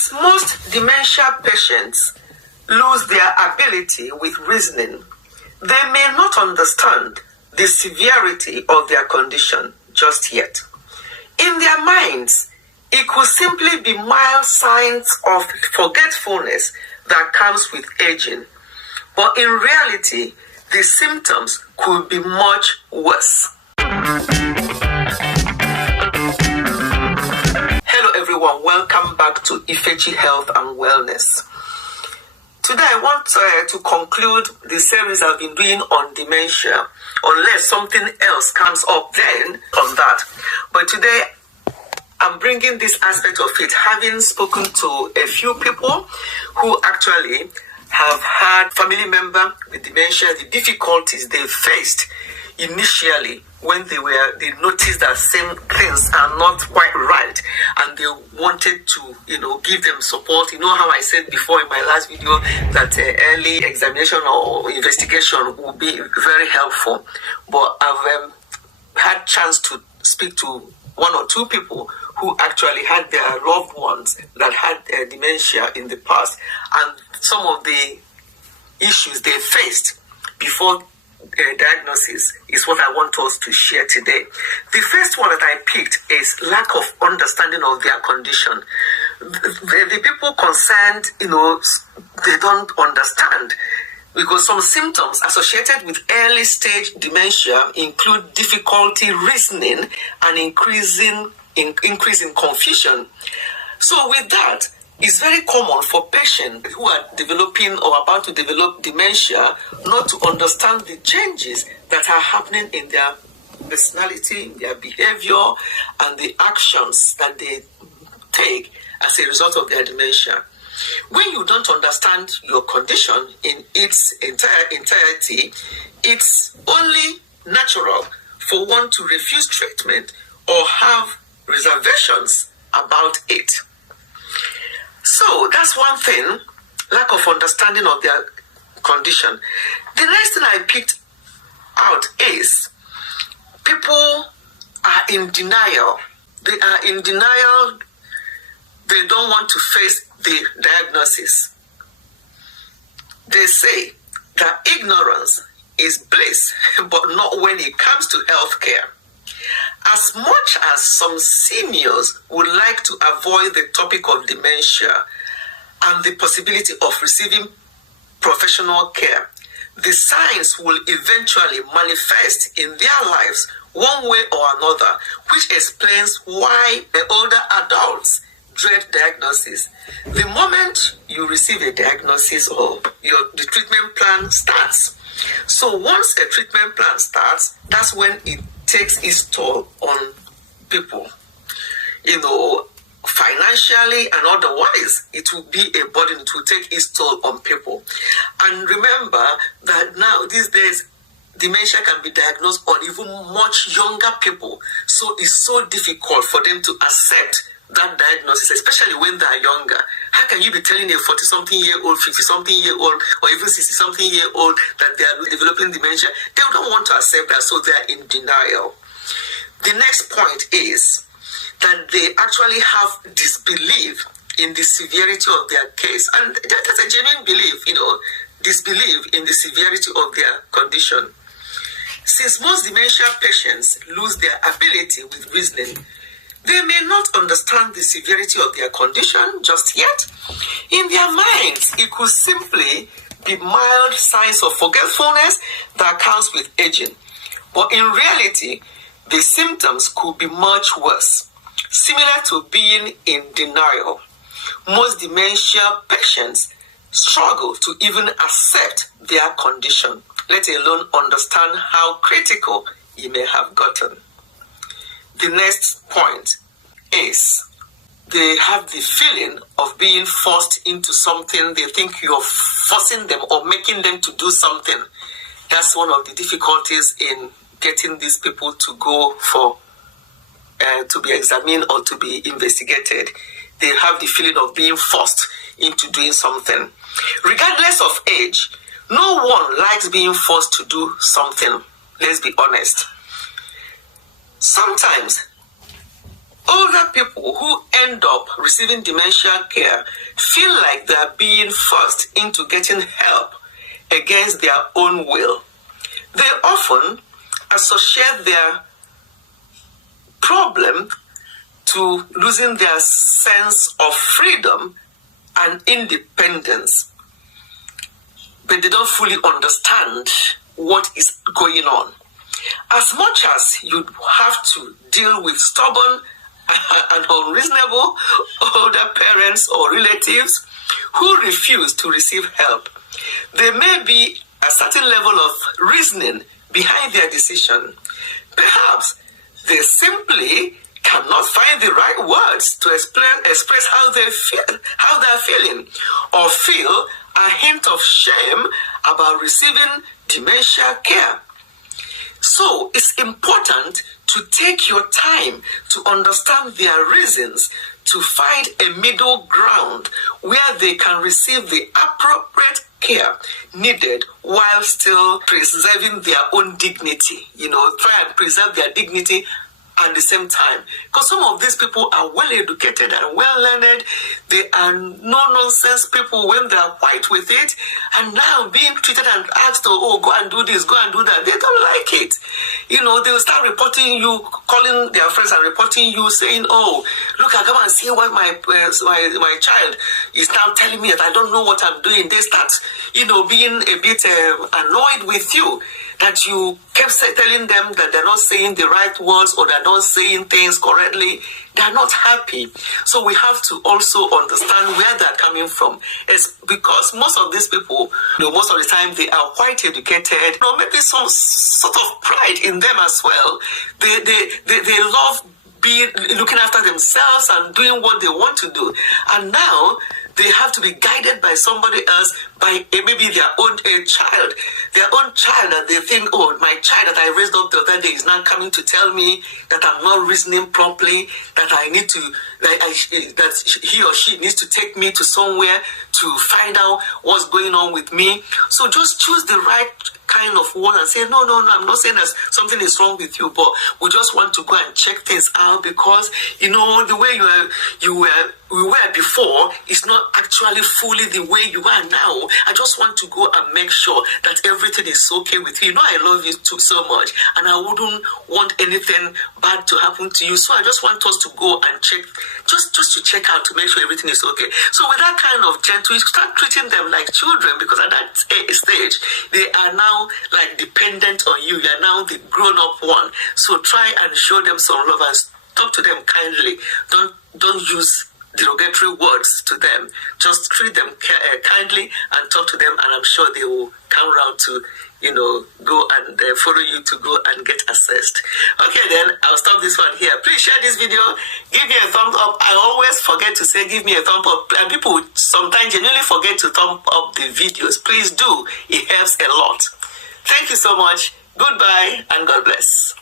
Since most dementia patients lose their ability with reasoning, they may not understand the severity of their condition just yet. In their minds, it could simply be mild signs of forgetfulness that comes with aging. But in reality, the symptoms could be much worse. Hello everyone, welcome back to Ifechi Health and Wellness. Today I want to conclude the series I've been doing on dementia, unless something else comes up then on that. But today I'm bringing this aspect of it, having spoken to a few people who actually have had family member with dementia, the difficulties they faced initially when they noticed that same things are not quite right, and they wanted to, give them support. You know how I said before in my last video that early examination or investigation will be very helpful. But I've had chance to speak to one or two people who actually had their loved ones that had dementia in the past, and some of the issues they faced before diagnosis is what I want us to share today. The first one that I picked is lack of understanding of their condition. The people concerned, they don't understand, because some symptoms associated with early stage dementia include difficulty reasoning and increase in confusion. So with that, it's very common for patients who are developing or about to develop dementia not to understand the changes that are happening in their personality, their behavior, and the actions that they take as a result of their dementia. When you don't understand your condition in its entirety, it's only natural for one to refuse treatment or have reservations about it. So that's one thing, lack of understanding of their condition. The next thing I picked out is people are in denial. They are in denial. They don't want to face the diagnosis. They say that ignorance is bliss, but not when it comes to healthcare. As much as some seniors would like to avoid the topic of dementia and the possibility of receiving professional care, the signs will eventually manifest in their lives one way or another, which explains why the older adults dread diagnosis. The moment you receive a diagnosis or the treatment plan starts. So once a treatment plan starts, that's when it takes its toll on people. Financially and otherwise, it will be a burden to take its toll on people. And remember that now, these days, dementia can be diagnosed on even much younger people. So it's so difficult for them to accept that diagnosis, especially when they are younger. How can you be telling a 40-something-year-old, 50-something-year-old, or even 60-something-year-old that they are developing dementia? They don't want to accept that, so they are in denial. The next point is that they actually have disbelief in the severity of their case. And that's a genuine belief, disbelief in the severity of their condition. Since most dementia patients lose their ability with reasoning, they may not understand the severity of their condition just yet. In their minds, it could simply be mild signs of forgetfulness that comes with aging. But in reality, the symptoms could be much worse, similar to being in denial. Most dementia patients struggle to even accept their condition, let alone understand how critical it may have gotten. The next point is they have the feeling of being forced into something. They think you're forcing them or making them to do something. That's one of the difficulties in getting these people to go for to be examined or to be investigated. They have the feeling of being forced into doing something. Regardless of age, no one likes being forced to do something. Let's be honest. Sometimes older people who end up receiving dementia care feel like they are being forced into getting help against their own will. They often associate their problem to losing their sense of freedom and independence, but they don't fully understand what is going on. As much as you have to deal with stubborn and unreasonable older parents or relatives who refuse to receive help, there may be a certain level of reasoning behind their decision. Perhaps they simply cannot find the right words to express how they are feeling, or feel a hint of shame about receiving dementia care. So it's important to take your time to understand their reasons, to find a middle ground where they can receive the appropriate care needed while still preserving their own dignity. Try and preserve their dignity at the same time. Because some of these people are well educated and well learned. They are no nonsense people when they are white with it. And now being treated and asked to, go and do this, go and do that. They don't like it. They will start reporting you, calling their friends and reporting you, saying, look, I come and see why my child is now telling me that I don't know what I'm doing. They start, being a bit annoyed with you, that you kept telling them that they're not saying the right words or they're not saying things correctly. They're not happy. So we have to also understand where they're coming from. It's because most of these people, most of the time they are quite educated, maybe some sort of pride in them as well. They love looking after themselves and doing what they want to do. And now they have to be guided by somebody else, by maybe their own child. Their own child that they think, my child that I raised up the other day is now coming to tell me that I'm not reasoning properly, that I need to, that he or she needs to take me to somewhere to find out what's going on with me. So just choose the right kind of one and say, no, I'm not saying that something is wrong with you, but we just want to go and check things out because, the way we were before is not actually fully the way you are now. I just want to go and make sure that everything is okay with you. I love you too so much, and I wouldn't want anything bad to happen to you. So I just want us to go and check, just to check out to make sure everything is okay. So with that kind of gentle, you start treating them like children, because at that stage, they are now like dependent on you. You're now the grown-up one. So try and show them some love and talk to them kindly. Don't use derogatory words to them. Just treat them kindly and talk to them, and I'm sure they will come around to go and follow you to go and get assessed. Okay, then I'll stop this one here. Please share this video, give me a thumbs up. I always forget to say give me a thumb up, and people sometimes genuinely forget to thumb up the videos. Please do, it helps a lot. Thank you so much. Goodbye and God bless.